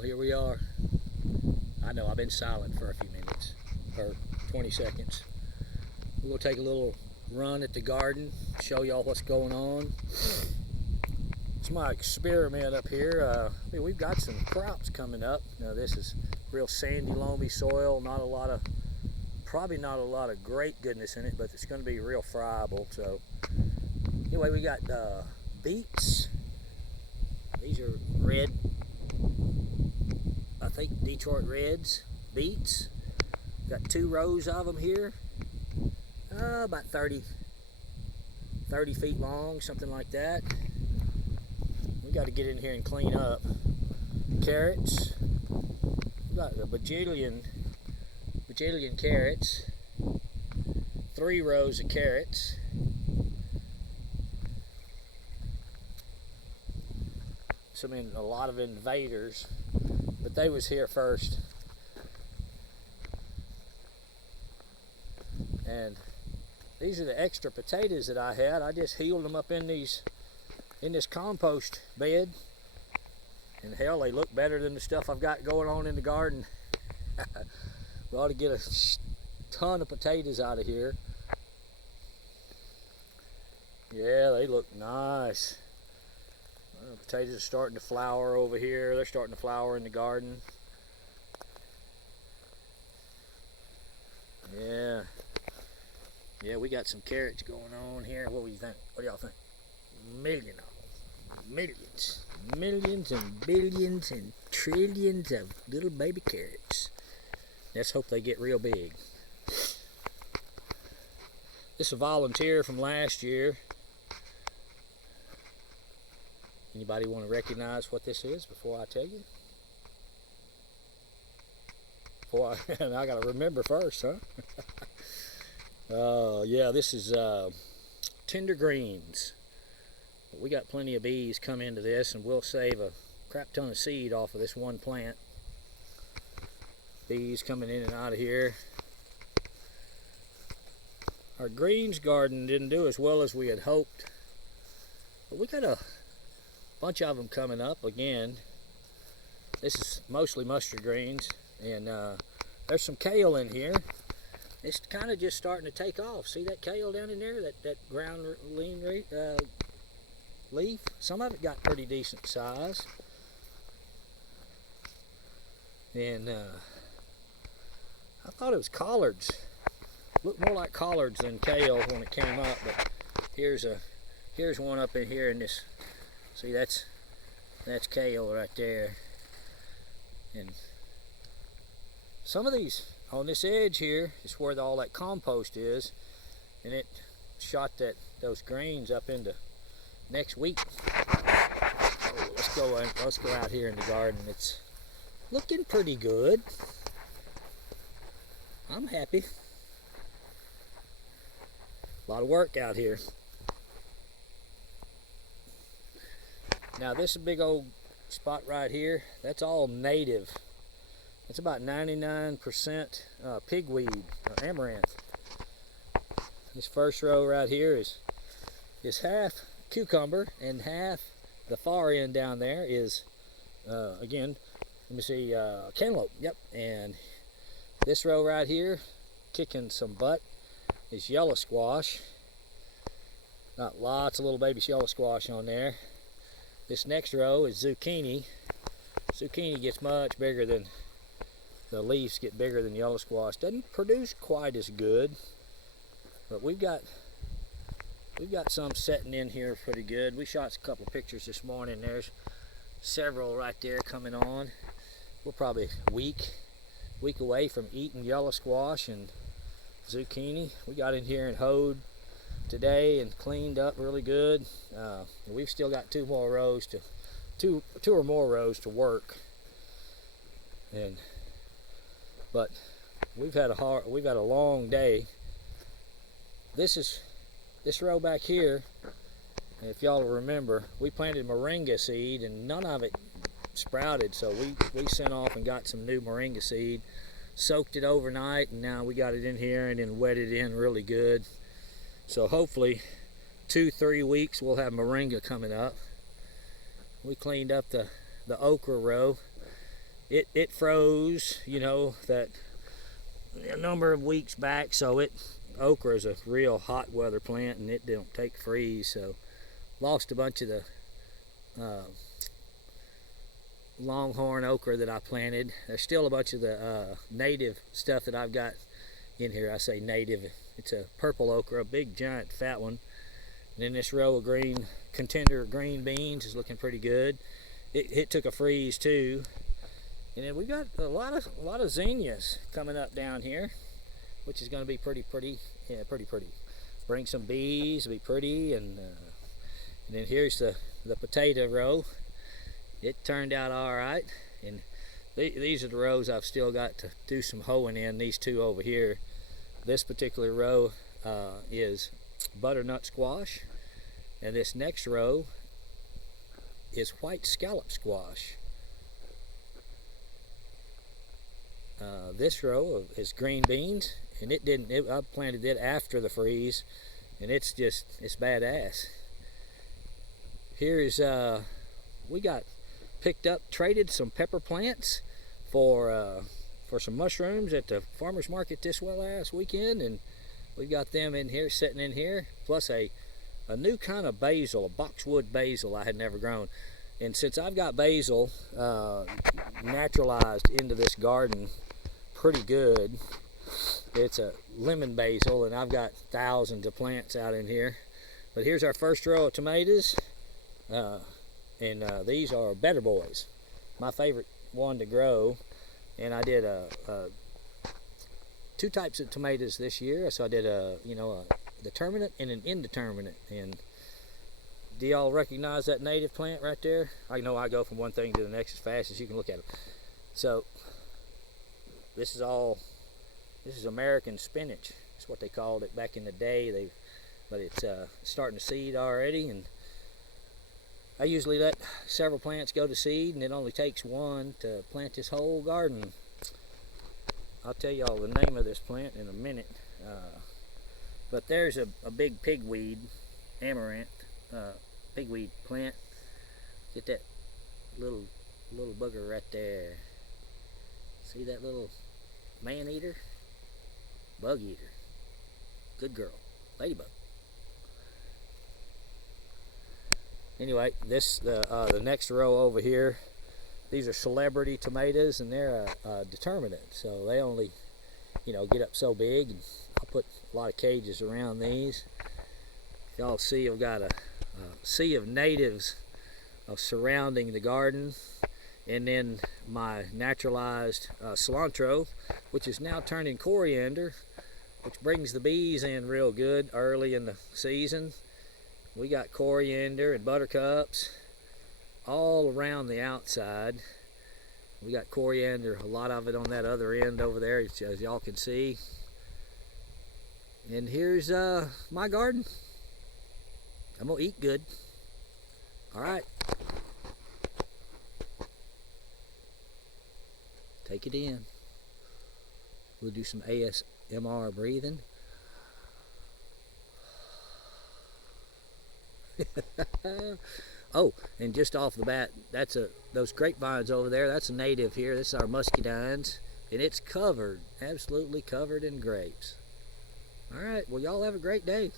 y'all, here we are. I know I've been silent for a few minutes, or 20 seconds. We're gonna take a little run at the garden, show y'all what's going on. It's my experiment up here. We've got some crops coming up. Now this is real sandy, loamy soil, probably not a lot of great goodness in it, but it's gonna be real friable. So anyway, we got beets. These are red, I think Detroit Reds beets. Got 2 rows of them here, about 30 feet long, something like that. We got to get in here and clean up. Carrots, we got a bajillion carrots, 3 rows of carrots. A lot of invaders, but they was here first. And these are the extra potatoes that I had. I just healed them up in this compost bed, and hell, they look better than the stuff I've got going on in the garden. We ought to get a ton of potatoes out of here. Yeah, they look nice. Potatoes are starting to flower over here. They're starting to flower in the garden. Yeah, we got some carrots going on here. What do you think? What do y'all think? Millions and billions and trillions of little baby carrots. Let's hope they get real big. This is a volunteer from last year. Anybody want to recognize what this is before I tell you? I gotta remember first, huh? Yeah, this is tender greens. We got plenty of bees come into this, and we'll save a crap ton of seed off of this one plant. Bees coming in and out of here. Our greens garden didn't do as well as we had hoped, but we got a bunch of them coming up again. This is mostly mustard greens, and there's some kale in here. It's kind of just starting to take off. See that kale down in there, that ground lean leaf? Some of it got pretty decent size. And I thought it was collards. Looked more like collards than kale when it came up, but here's one up in here in this. See, that's kale right there. And some of these on this edge here is where all that compost is, and it shot those greens up into next week. So let's go out here in the garden. It's looking pretty good. I'm happy. A lot of work out here. Now this big old spot right here, that's all native. It's about 99% pigweed or amaranth. This first row right here is half cucumber, and half the far end down there is again, let me see, cantaloupe. Yep. And this row right here, kicking some butt, is yellow squash. Got lots of little baby yellow squash on there. This next row is zucchini. Zucchini gets much bigger than the leaves get bigger than yellow squash. Doesn't produce quite as good, but we've got some setting in here pretty good. We shot a couple of pictures this morning. There's several right there coming on. We're probably a week away from eating yellow squash and zucchini. We got in here and hoed today and cleaned up really good. We've still got two or more rows to work, but we've had a long day. This row back here, if y'all remember, we planted moringa seed and none of it sprouted, so we sent off and got some new moringa seed, soaked it overnight, and now we got it in here and then wetted it in really good. So hopefully 2-3 weeks we'll have moringa coming up. We cleaned up the okra row. it froze, that a number of weeks back. So okra is a real hot weather plant, and it don't take freeze. So lost a bunch of the longhorn okra that I planted. There's still a bunch of the native stuff that I've got in here. I say native. It's a purple okra, a big giant fat one. And then this row of green contender green beans is looking pretty good. It took a freeze too. And then we got a lot of zinnias coming up down here, which is going to be pretty. Yeah, pretty. Bring some bees, be pretty. And then here's the potato row. It turned out all right. And these are the rows I've still got to do some hoeing in. These two over here. This particular row is butternut squash, and this next row is white scallop squash. This row is green beans, and I planted it after the freeze, and it's badass. Here's we got traded some pepper plants for some mushrooms at the farmers market this last weekend, and we've got them in here, sitting in here, plus a new kind of basil, a boxwood basil I had never grown. And since I've got basil naturalized into this garden pretty good, it's a lemon basil, and I've got thousands of plants out in here. But here's our first row of tomatoes, and these are Better Boys, my favorite one to grow. And I did two types of tomatoes this year. So I did a determinate and an indeterminate. And do y'all recognize that native plant right there? I know I go from one thing to the next as fast as you can look at them. So this is American spinach. That's what they called it back in the day. But it's starting to seed already, and I usually let several plants go to seed, and it only takes one to plant this whole garden. I'll tell y'all the name of this plant in a minute. But there's a big pigweed, amaranth, pigweed plant. Get that little bugger right there. See that little man eater? Bug eater. Good girl. Ladybug. Anyway, the next row over here, these are celebrity tomatoes, and they're determinate, so they only get up so big. And I'll put a lot of cages around these. Y'all see I've got a sea of natives surrounding the garden, and then my naturalized cilantro, which is now turning coriander, which brings the bees in real good early in the season. We got coriander and buttercups all around the outside. We got coriander, a lot of it on that other end over there, as y'all can see. And here's my garden. I'm gonna eat good. All right. Take it in. We'll do some ASMR breathing. Oh, and just off the bat, those grapevines over there, that's a native here. This is our muscadines, and it's covered, absolutely covered in grapes. All right, well, y'all have a great day.